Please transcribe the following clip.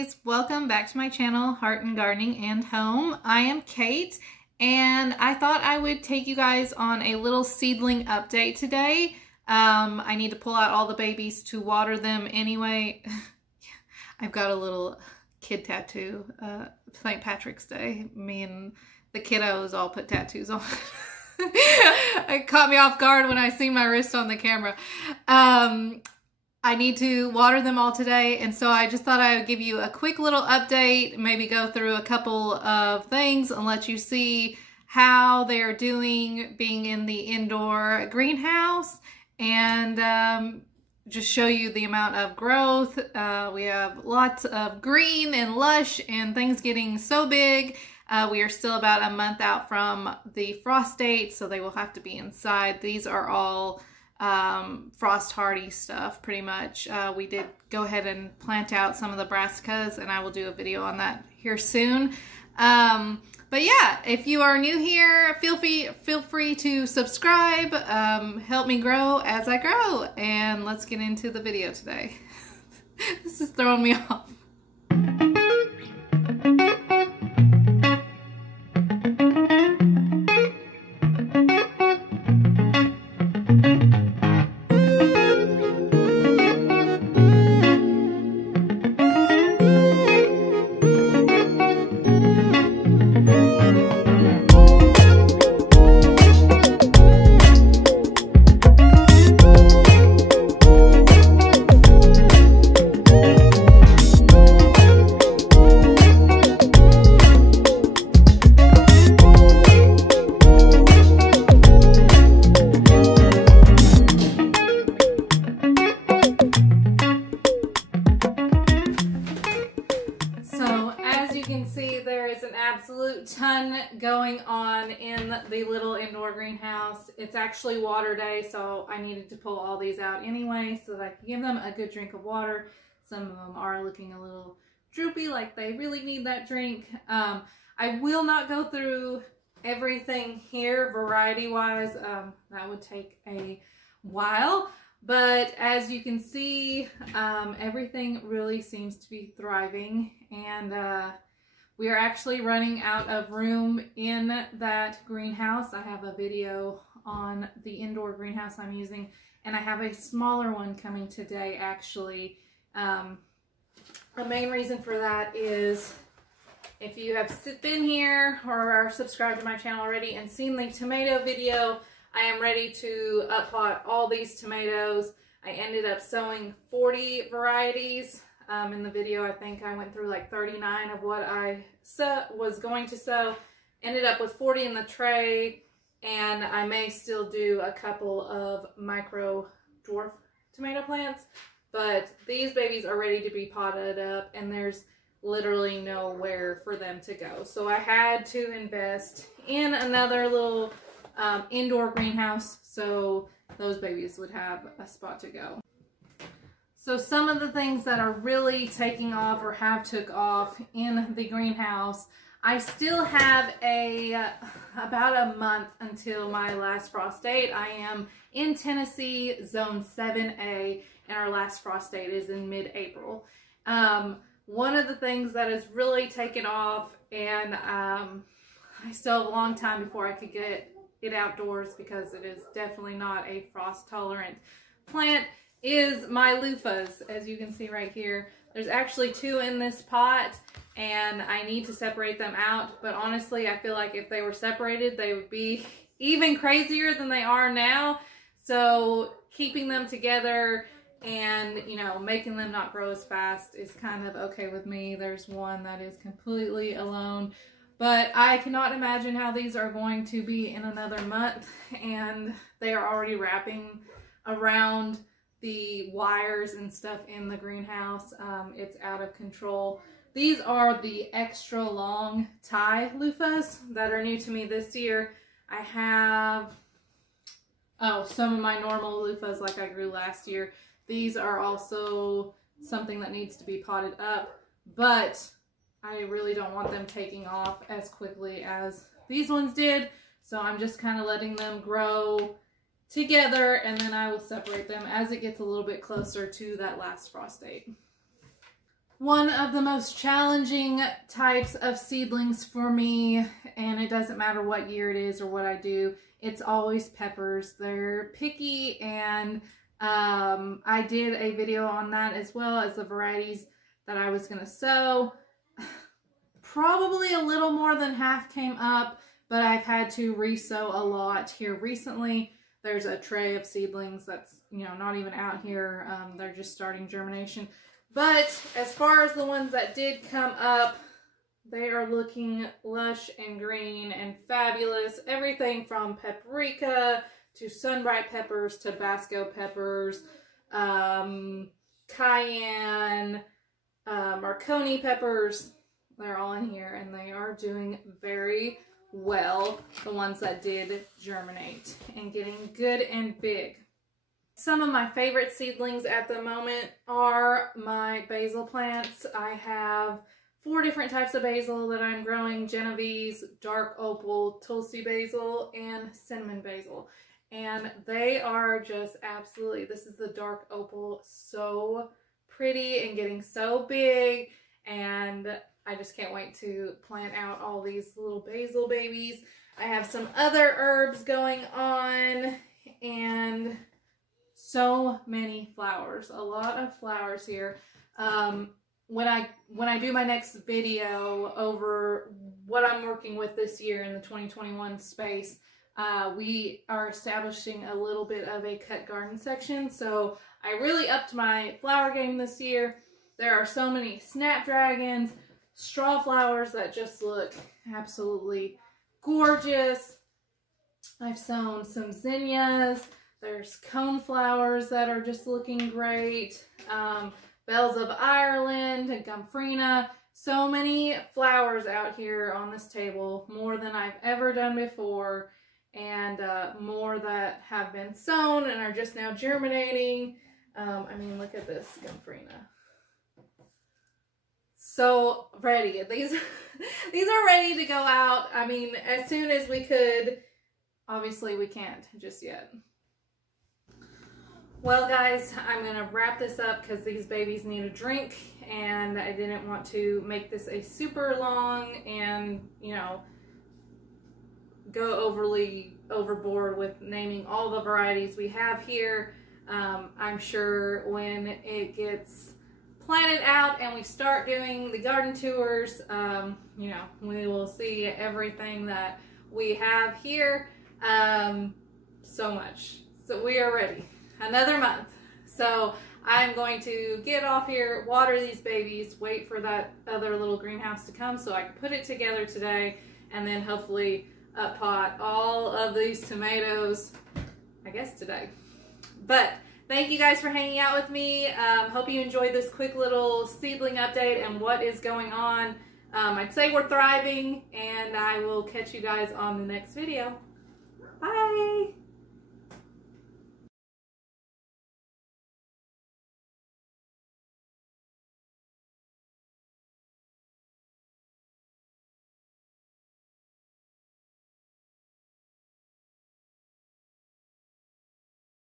guys, welcome back to my channel, Heart and Gardening and Home. I am Kate, and I thought I would take you guys on a little seedling update today. I need to pull out all the babies to water them anyway. I've got a little kid tattoo, St. Patrick's Day. Me and the kiddos all put tattoos on. It caught me off guard when I seen my wrist on the camera. I need to water them all today, and so I just thought I would give you a quick little update, maybe go through a couple of things and let you see how they are doing being in the indoor greenhouse, and just show you the amount of growth. We have lots of green and lush and things getting so big. We are still about a month out from the frost date, so they will have to be inside. These are all frost hardy stuff pretty much. We did go ahead and plant out some of the brassicas, and I will do a video on that here soon. But yeah, if you are new here, feel free to subscribe, help me grow as I grow, and let's get into the video today. This is throwing me off. Absolute ton going on in the little indoor greenhouse. It's actually water day, so I needed to pull all these out anyway so that I could give them a good drink of water. Some of them are looking a little droopy, like they really need that drink. I will not go through everything here variety wise. That would take a while, but as you can see, everything really seems to be thriving, and we are actually running out of room in that greenhouse. I have a video on the indoor greenhouse I'm using, and I have a smaller one coming today actually. The main reason for that is if you have been here or are subscribed to my channel already and seen the tomato video, I am ready to uppot all these tomatoes. I ended up sowing 40 varieties. In the video, I think I went through like 39 of what I was going to sow. Ended up with 40 in the tray, and I may still do a couple of micro dwarf tomato plants, but these babies are ready to be potted up, and there's literally nowhere for them to go. So I had to invest in another little indoor greenhouse so those babies would have a spot to go. So some of the things that are really taking off or have took off in the greenhouse, I still have about a month until my last frost date. I am in Tennessee, zone 7A, and our last frost date is in mid-April. One of the things that has really taken off, and I still have a long time before I could get it outdoors because it is definitely not a frost-tolerant plant, is my loofahs. As you can see right here, there's actually 2 in this pot, and I need to separate them out, but honestly I feel like if they were separated they would be even crazier than they are now. So keeping them together and, you know, making them not grow as fast is kind of okay with me. There's one that is completely alone, but I cannot imagine how these are going to be in another month, and they are already wrapping around the wires and stuff in the greenhouse. It's out of control. These are the extra long tie loofahs that are new to me this year. I have, some of my normal loofahs like I grew last year. These are also something that needs to be potted up, but I really don't want them taking off as quickly as these ones did. So I'm just kind of letting them grow together, and then I will separate them as it gets a little bit closer to that last frost date. one of the most challenging types of seedlings for me, and it doesn't matter what year it is or what I do, it's always peppers. They're picky, and I did a video on that as well as the varieties that I was going to sow. Probably a little more than half came up, but I've had to re-sow a lot here recently. There's a tray of seedlings that's, you know, not even out here. They're just starting germination. But as far as the ones that did come up, they are looking lush and green and fabulous. Everything from paprika to sun-bright peppers, Tabasco peppers, cayenne, Marconi peppers. They're all in here, and they are doing very well, the ones that did germinate and getting good and big. Some of my favorite seedlings at the moment are my basil plants. I have 4 different types of basil that I'm growing: Genovese, dark opal, Tulsi basil, and cinnamon basil. And they are just absolutely, this is the dark opal, so pretty and getting so big, and I just can't wait to plant out all these little basil babies. I have some other herbs going on, and so many flowers, a lot of flowers here. When I do my next video over what I'm working with this year in the 2021 space, we are establishing a little bit of a cut garden section. So I really upped my flower game this year. There are so many snapdragons, straw flowers that just look absolutely gorgeous. I've sown some zinnias. There's cone flowers that are just looking great. Bells of Ireland and Gumfrina. So many flowers out here on this table, more than I've ever done before, and more that have been sown and are just now germinating. I mean, look at this Gumfrina. So ready. These are ready to go out. I mean, as soon as we could. Obviously, we can't just yet. Well, guys, I'm going to wrap this up because these babies need a drink, and I didn't want to make this a super long and, you know, go overboard with naming all the varieties we have here. I'm sure when it gets planted out and we start doing the garden tours, you know, we will see everything that we have here. So much. So we are ready. Another month. So I'm going to get off here, water these babies, wait for that other little greenhouse to come so I can put it together today, and then hopefully pot all of these tomatoes, I guess today. But thank you guys for hanging out with me. Hope you enjoyed this quick little seedling update and what is going on. I'd say we're thriving, and I will catch you guys on the next video. Bye!